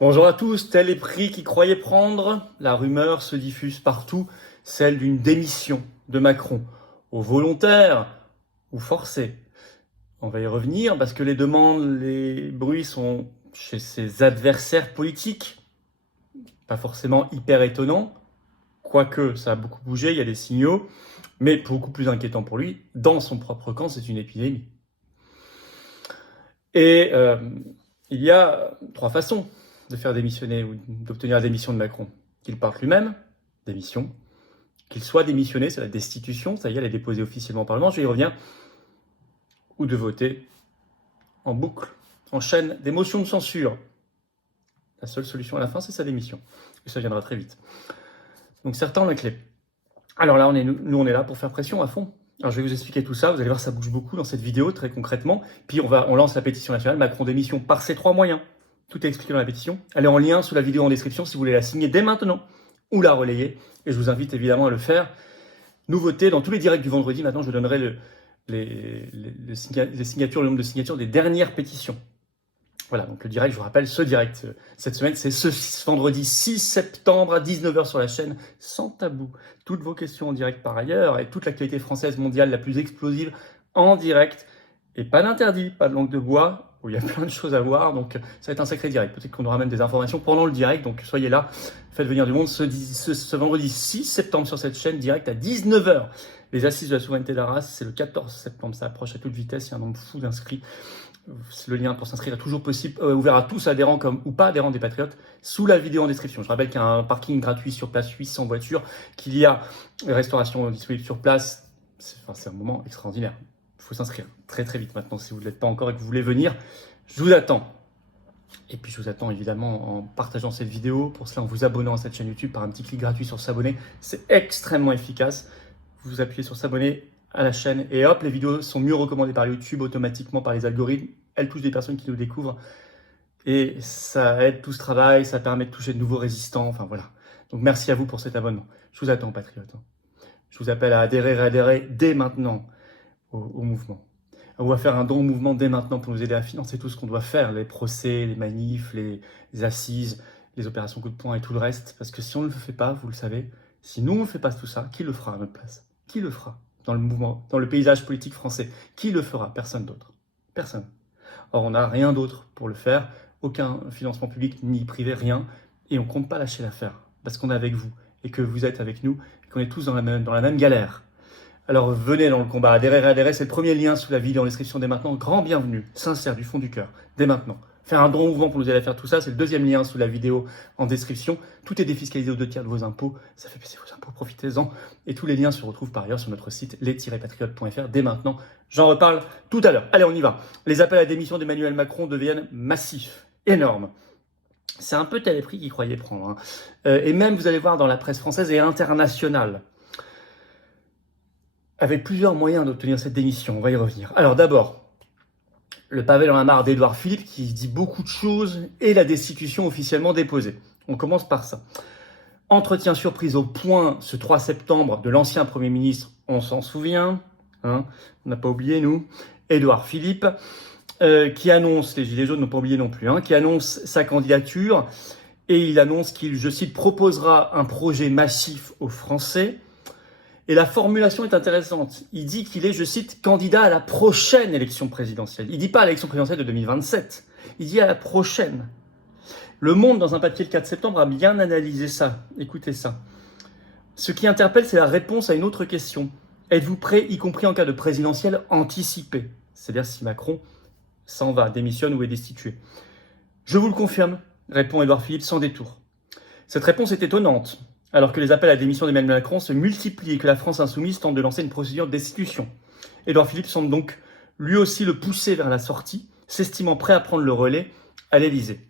Bonjour à tous, tel est pris qui croyait prendre, la rumeur se diffuse partout, celle d'une démission de Macron, aux volontaires ou forcés. On va y revenir parce que les demandes, les bruits sont chez ses adversaires politiques, pas forcément hyper étonnants, quoique ça a beaucoup bougé, il y a des signaux, mais beaucoup plus inquiétant pour lui, dans son propre camp, c'est une épidémie. Et il y a trois façons de faire démissionner ou d'obtenir la démission de Macron. Qu'il parte lui-même, démission. Qu'il soit démissionné, c'est la destitution, ça y est, elle est déposée officiellement au Parlement, je vais y revenir. Ou de voter en boucle, en chaîne, des motions de censure. La seule solution à la fin, c'est sa démission. Et ça viendra très vite. Donc certains ont la clé. Alors là, nous, on est là pour faire pression à fond. Alors je vais vous expliquer tout ça, vous allez voir, ça bouge beaucoup dans cette vidéo, très concrètement. Puis on lance la pétition nationale, Macron démission par ces trois moyens. Tout est expliqué dans la pétition. Elle est en lien sous la vidéo en description si vous voulez la signer dès maintenant ou la relayer. Et je vous invite évidemment à le faire. Nouveauté, dans tous les directs du vendredi, maintenant je donnerai les signatures, le nombre de signatures des dernières pétitions. Voilà, donc le direct, je vous rappelle, ce direct cette semaine, c'est ce vendredi 6 septembre à 19h sur la chaîne, sans tabou. Toutes vos questions en direct par ailleurs, et toute l'actualité française mondiale la plus explosive en direct. Et pas d'interdit, pas de langue de bois, où il y a plein de choses à voir, donc ça va être un sacré direct. Peut-être qu'on aura même des informations pendant le direct, donc soyez là, faites venir du monde ce vendredi 6 septembre sur cette chaîne, direct à 19h. Les assises de la souveraineté d'Arras, c'est le 14 septembre, ça approche à toute vitesse, il y a un nombre fou d'inscrits. Le lien pour s'inscrire est toujours possible, ouvert à tous, adhérents comme ou pas adhérents des Patriotes, sous la vidéo en description. Je rappelle qu'il y a un parking gratuit sur place, 800 voitures, qu'il y a restauration disponible sur place. C'est un moment extraordinaire. Il faut s'inscrire très très vite maintenant si vous ne l'êtes pas encore et que vous voulez venir. Je vous attends. Et puis je vous attends évidemment en partageant cette vidéo. Pour cela, en vous abonnant à cette chaîne YouTube par un petit clic gratuit sur s'abonner. C'est extrêmement efficace. Vous appuyez sur s'abonner à la chaîne et hop, les vidéos sont mieux recommandées par YouTube automatiquement par les algorithmes. Elles touchent des personnes qui nous découvrent et ça aide tout ce travail, ça permet de toucher de nouveaux résistants, enfin voilà. Donc merci à vous pour cet abonnement. Je vous attends, patriotes. Je vous appelle à adhérer dès maintenant au mouvement. On va faire un don au mouvement dès maintenant pour nous aider à financer tout ce qu'on doit faire, les procès, les manifs, les assises, les opérations coup de poing et tout le reste. Parce que si on ne le fait pas, vous le savez, si nous on ne fait pas tout ça, qui le fera à notre place? Qui le fera dans le mouvement, dans le paysage politique français? Qui le fera? Personne d'autre. Personne. Or, on n'a rien d'autre pour le faire, aucun financement public ni privé, rien, et on ne compte pas lâcher l'affaire, parce qu'on est avec vous, et que vous êtes avec nous, et qu'on est tous dans la même galère. Alors venez dans le combat, adhérer, c'est le premier lien sous la vidéo en description dès maintenant, grand bienvenue, sincère, du fond du cœur, dès maintenant. Faire un don au mouvement pour nous aider à faire tout ça, c'est le deuxième lien sous la vidéo en description. Tout est défiscalisé aux 2/3 de vos impôts, ça fait baisser vos impôts, profitez-en. Et tous les liens se retrouvent par ailleurs sur notre site les-patriotes.fr dès maintenant. J'en reparle tout à l'heure. Allez, on y va. Les appels à démission d'Emmanuel Macron deviennent massifs, énormes. C'est un peu tel est pris qu'il croyait prendre. Et même, vous allez voir, dans la presse française et internationale, avec plusieurs moyens d'obtenir cette démission, on va y revenir. Alors d'abord, le pavé dans la mare d'Édouard Philippe qui dit beaucoup de choses et la destitution officiellement déposée. On commence par ça. Entretien surprise au Point ce 3 septembre de l'ancien Premier ministre, on s'en souvient, hein, on n'a pas oublié nous, Édouard Philippe, qui annonce, les Gilets jaunes n'ont pas oublié non plus, qui annonce sa candidature et il annonce qu'il, je cite, proposera un projet massif aux Français. Et la formulation est intéressante. Il dit qu'il est, je cite, candidat à la prochaine élection présidentielle. Il ne dit pas à l'élection présidentielle de 2027. Il dit à la prochaine. Le Monde, dans un papier le 4 septembre, a bien analysé ça. Écoutez ça. Ce qui interpelle, c'est la réponse à une autre question. Êtes-vous prêt, y compris en cas de présidentielle anticipée? C'est-à-dire si Macron s'en va, démissionne ou est destitué. Je vous le confirme, répond Édouard Philippe sans détour. Cette réponse est étonnante, alors que les appels à la démission d'Emmanuel Macron se multiplient et que la France insoumise tente de lancer une procédure de destitution. Édouard Philippe semble donc lui aussi le pousser vers la sortie, s'estimant prêt à prendre le relais à l'Élysée.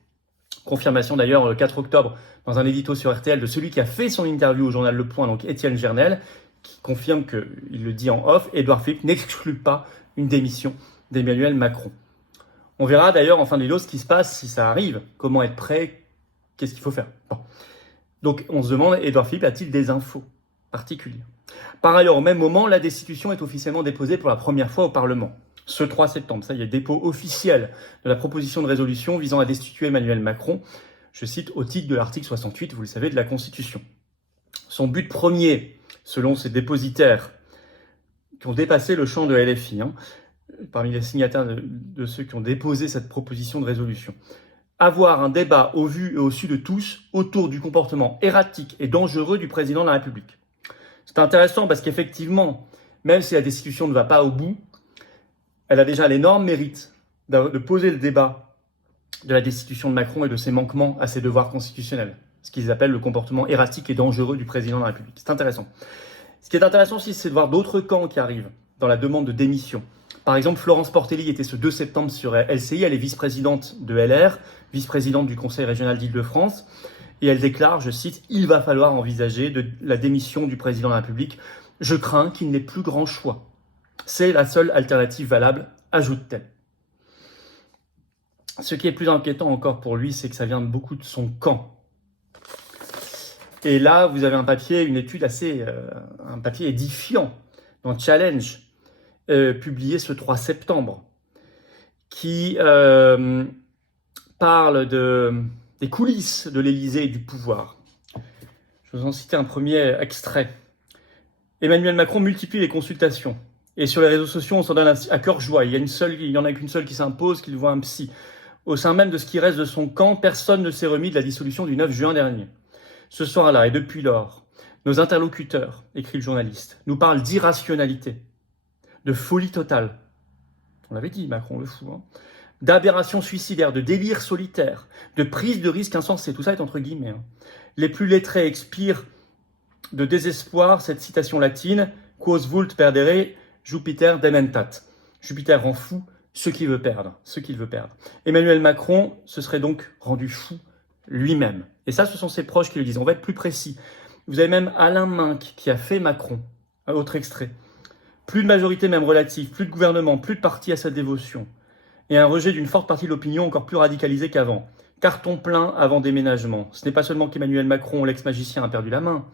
Confirmation d'ailleurs le 4 octobre dans un édito sur RTL de celui qui a fait son interview au journal Le Point, donc Étienne Gernel, qui confirme qu'il le dit en off, Édouard Philippe n'exclut pas une démission d'Emmanuel Macron. On verra d'ailleurs en fin de vidéo ce qui se passe si ça arrive, comment être prêt, qu'est-ce qu'il faut faire. Bon. Donc on se demande, Édouard Philippe a-t-il des infos particulières? Par ailleurs, au même moment, la destitution est officiellement déposée pour la première fois au Parlement. Ce 3 septembre, ça y est, dépôt officiel de la proposition de résolution visant à destituer Emmanuel Macron. Je cite au titre de l'article 68, vous le savez, de la Constitution. Son but premier, selon ses dépositaires, qui ont dépassé le champ de LFI, parmi les signataires de ceux qui ont déposé cette proposition de résolution, avoir un débat au vu et au su de tous autour du comportement erratique et dangereux du président de la République. C'est intéressant parce qu'effectivement, même si la destitution ne va pas au bout, elle a déjà l'énorme mérite de poser le débat de la destitution de Macron et de ses manquements à ses devoirs constitutionnels, ce qu'ils appellent le comportement erratique et dangereux du président de la République. C'est intéressant. Ce qui est intéressant aussi, c'est de voir d'autres camps qui arrivent dans la demande de démission. Par exemple, Florence Portelli était ce 2 septembre sur LCI, elle est vice-présidente de LR, vice-présidente du Conseil régional d'Île-de-France, et elle déclare, je cite, « Il va falloir envisager la démission du président de la République. Je crains qu'il n'ait plus grand choix. C'est la seule alternative valable », ajoute-t-elle. Ce qui est plus inquiétant encore pour lui, c'est que ça vient de beaucoup de son camp. Et là, vous avez un papier, une étude un papier édifiant dans Challenge, publié ce 3 septembre, qui parle des coulisses de l'Élysée et du pouvoir. Je vais vous en citer un premier extrait. Emmanuel Macron multiplie les consultations. Et sur les réseaux sociaux, on s'en donne à cœur joie. Il y en a qu'une seule qui s'impose, qu'il voit un psy. Au sein même de ce qui reste de son camp, personne ne s'est remis de la dissolution du 9 juin dernier. Ce soir-là et depuis lors, nos interlocuteurs, écrit le journaliste, nous parlent d'irrationalité, de folie totale. On l'avait dit, Macron le fou, d'aberration suicidaire, de délire solitaire, de prise de risque insensée. Tout ça est entre guillemets. Les plus lettrés expirent de désespoir cette citation latine « Quos vult perdere, Jupiter dementat ». Jupiter rend fou ce qu'il veut perdre, Emmanuel Macron se serait donc rendu fou lui-même. Et ça, ce sont ses proches qui le disent. On va être plus précis. Vous avez même Alain Minc qui a fait Macron. Un autre extrait. Plus de majorité même relative, plus de gouvernement, plus de parti à sa dévotion. Et un rejet d'une forte partie de l'opinion encore plus radicalisée qu'avant. Carton plein avant déménagement. Ce n'est pas seulement qu'Emmanuel Macron, l'ex-magicien, a perdu la main,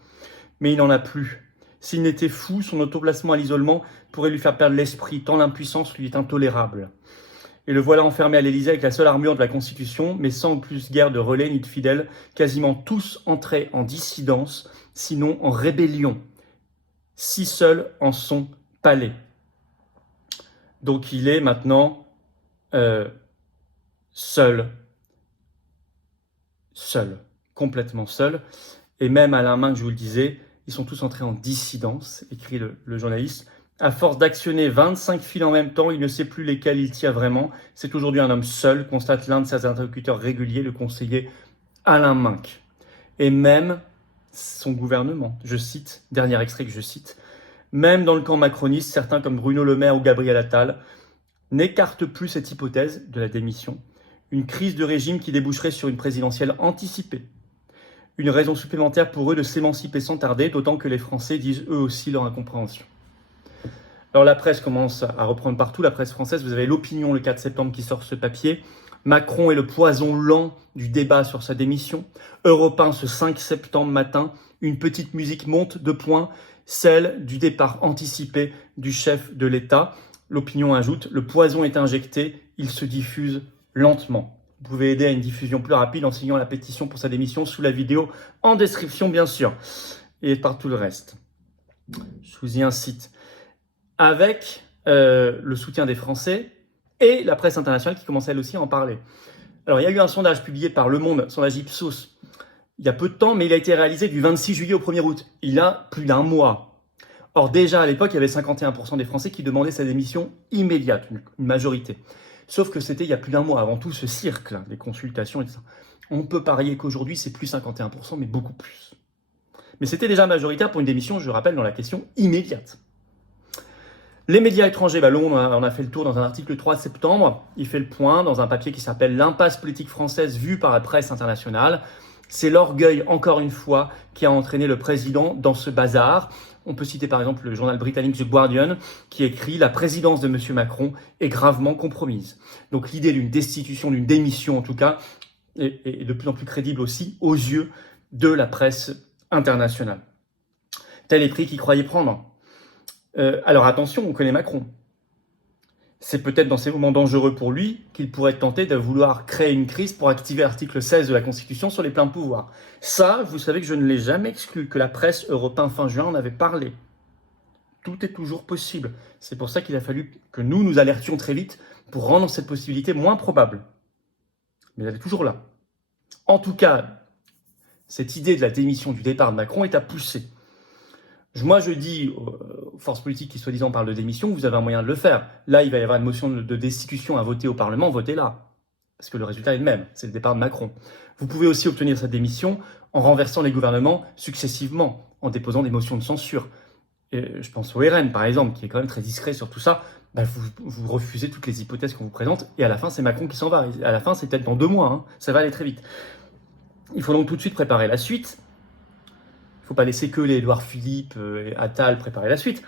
mais il n'en a plus. S'il n'était fou, son autoplacement à l'isolement pourrait lui faire perdre l'esprit, tant l'impuissance lui est intolérable. Et le voilà enfermé à l'Élysée avec la seule armure de la Constitution, mais sans plus guère de relais ni de fidèles, quasiment tous entrés en dissidence, sinon en rébellion, si seuls en son palais. Donc il est maintenant seul, complètement seul. Et même Alain Minc, je vous le disais, ils sont tous entrés en dissidence, écrit le journaliste. À force d'actionner 25 fils en même temps, il ne sait plus lesquels il tient vraiment. C'est aujourd'hui un homme seul, constate l'un de ses interlocuteurs réguliers, le conseiller Alain Minc. Et même son gouvernement, je cite, dernier extrait que je cite, même dans le camp macroniste, certains comme Bruno Le Maire ou Gabriel Attal n'écartent plus cette hypothèse de la démission. Une crise de régime qui déboucherait sur une présidentielle anticipée. Une raison supplémentaire pour eux de s'émanciper sans tarder, d'autant que les Français disent eux aussi leur incompréhension. Alors la presse commence à reprendre partout, la presse française. Vous avez l'Opinion le 4 septembre qui sort ce papier. Macron est le poison lent du débat sur sa démission. Europe 1 ce 5 septembre matin, une petite musique monte, 2 points, celle du départ anticipé du chef de l'État. L'Opinion ajoute, le poison est injecté, il se diffuse lentement. Vous pouvez aider à une diffusion plus rapide en signant la pétition pour sa démission sous la vidéo en description bien sûr. Et par tout le reste. Je vous y incite. Avec le soutien des Français et la presse internationale qui commence elle aussi à en parler. Alors il y a eu un sondage publié par Le Monde, sondage Ipsos, il y a peu de temps, mais il a été réalisé du 26 juillet au 1er août. Il a plus d'un mois. Or déjà à l'époque, il y avait 51% des Français qui demandaient sa démission immédiate, une majorité. Sauf que c'était il y a plus d'un mois, avant tout ce cirque, des consultations et tout ça. On peut parier qu'aujourd'hui c'est plus 51%, mais beaucoup plus. Mais c'était déjà majoritaire pour une démission, je rappelle, dans la question immédiate. Les médias étrangers, Le Monde en a fait le tour dans un article le 3 septembre. Il fait le point dans un papier qui s'appelle « L'impasse politique française vue par la presse internationale ». C'est l'orgueil, encore une fois, qui a entraîné le président dans ce bazar. On peut citer par exemple le journal britannique The Guardian qui écrit « La présidence de M. Macron est gravement compromise ». Donc l'idée d'une destitution, d'une démission en tout cas, est de plus en plus crédible aussi aux yeux de la presse internationale. Tel est le prix qu'il croyait prendre. Alors attention, on connaît Macron. c'est peut-être dans ces moments dangereux pour lui qu'il pourrait être tenté de vouloir créer une crise pour activer l'article 16 de la Constitution sur les pleins pouvoirs. Ça, vous savez que je ne l'ai jamais exclu, que la presse européenne fin juin en avait parlé. Tout est toujours possible. C'est pour ça qu'il a fallu que nous alertions très vite pour rendre cette possibilité moins probable. Mais elle est toujours là. En tout cas, cette idée de la démission du départ de Macron est à pousser. Moi, je dis aux forces politiques qui soi-disant parlent de démission, vous avez un moyen de le faire. Là, il va y avoir une motion de destitution à voter au Parlement, votez-la. Parce que le résultat est le même, c'est le départ de Macron. Vous pouvez aussi obtenir cette démission en renversant les gouvernements successivement, en déposant des motions de censure. Et je pense au RN, par exemple, qui est quand même très discret sur tout ça. Vous refusez toutes les hypothèses qu'on vous présente, et à la fin, c'est Macron qui s'en va. Et à la fin, c'est peut-être dans 2 mois, hein. Ça va aller très vite. Il faut donc tout de suite préparer la suite. Il ne faut pas laisser que les Édouard Philippe et Attal préparer la suite.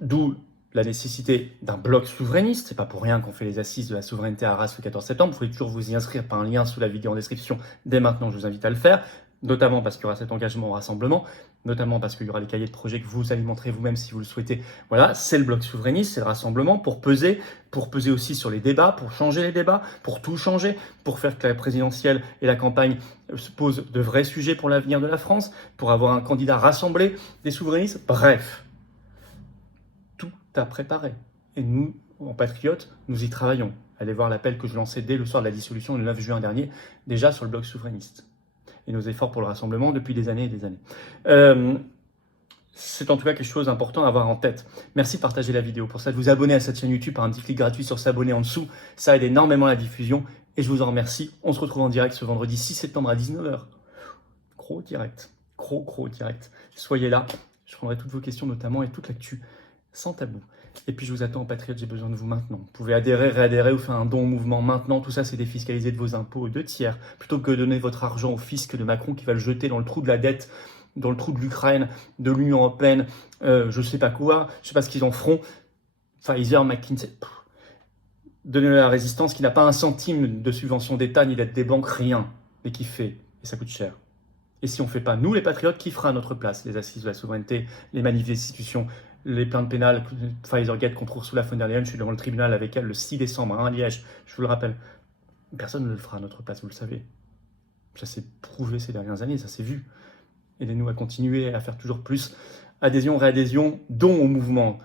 D'où la nécessité d'un bloc souverainiste. C'est pas pour rien qu'on fait les assises de la souveraineté à Arras le 14 septembre. Vous pouvez toujours vous y inscrire par un lien sous la vidéo en description. Dès maintenant, je vous invite à le faire. Notamment parce qu'il y aura cet engagement au rassemblement, notamment parce qu'il y aura les cahiers de projets que vous alimenterez vous-même si vous le souhaitez. Voilà, c'est le bloc souverainiste, c'est le rassemblement pour peser aussi sur les débats, pour changer les débats, pour tout changer, pour faire que la présidentielle et la campagne se posent de vrais sujets pour l'avenir de la France, pour avoir un candidat rassemblé des souverainistes. Bref, tout à préparer. Et nous, en patriotes, nous y travaillons. Allez voir l'appel que je lançais dès le soir de la dissolution le 9 juin dernier, déjà sur le bloc souverainiste. Et nos efforts pour le rassemblement depuis des années et des années. C'est en tout cas quelque chose d'important à avoir en tête. Merci de partager la vidéo. Pour ça, de vous abonner à cette chaîne YouTube par un petit clic gratuit sur s'abonner en dessous. Ça aide énormément la diffusion et je vous en remercie. On se retrouve en direct ce vendredi 6 septembre à 19h. Gros direct. Gros direct. Soyez là. Je prendrai toutes vos questions notamment et toute l'actu sans tabou. Et puis je vous attends en patriote, j'ai besoin de vous maintenant. Vous pouvez adhérer, réadhérer ou faire un don au mouvement maintenant. Tout ça, c'est défiscalisé de vos impôts 2 tiers. Plutôt que de donner votre argent au fisc de Macron qui va le jeter dans le trou de la dette, dans le trou de l'Ukraine, de l'Union européenne, je sais pas quoi, je sais pas ce qu'ils en feront. Pfizer, McKinsey. Donnez-le à la résistance qui n'a pas un centime de subvention d'État ni d'aide des banques, rien. Mais qui fait. Et ça coûte cher. Et si on ne fait pas, nous les patriotes, qui fera à notre place les assises de la souveraineté, les manifs d'institutions, les plaintes pénales, Pfizer-Gate contre Ursula von der Leyen, je suis devant le tribunal avec elle le 6 décembre à Liège, je vous le rappelle. Personne ne le fera à notre place, vous le savez. Ça s'est prouvé ces dernières années, ça s'est vu. Aidez-nous à continuer à faire toujours plus. Adhésion, réadhésion, don au mouvement.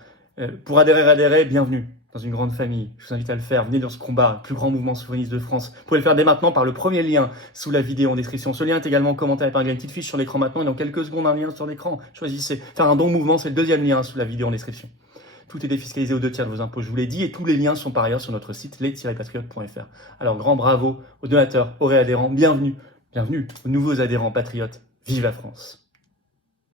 Pour adhérer, bienvenue dans une grande famille. Je vous invite à le faire. Venez dans ce combat, le plus grand mouvement souverainiste de France. Vous pouvez le faire dès maintenant par le premier lien sous la vidéo en description. Ce lien est également commenté avec une petite fiche sur l'écran maintenant et dans quelques secondes un lien sur l'écran. Choisissez. Faire un don au mouvement, c'est le deuxième lien sous la vidéo en description. Tout est défiscalisé aux 2 tiers de vos impôts, je vous l'ai dit, et tous les liens sont par ailleurs sur notre site les-patriotes.fr. Alors grand bravo aux donateurs, aux réadhérents, bienvenue aux nouveaux adhérents patriotes. Vive la France!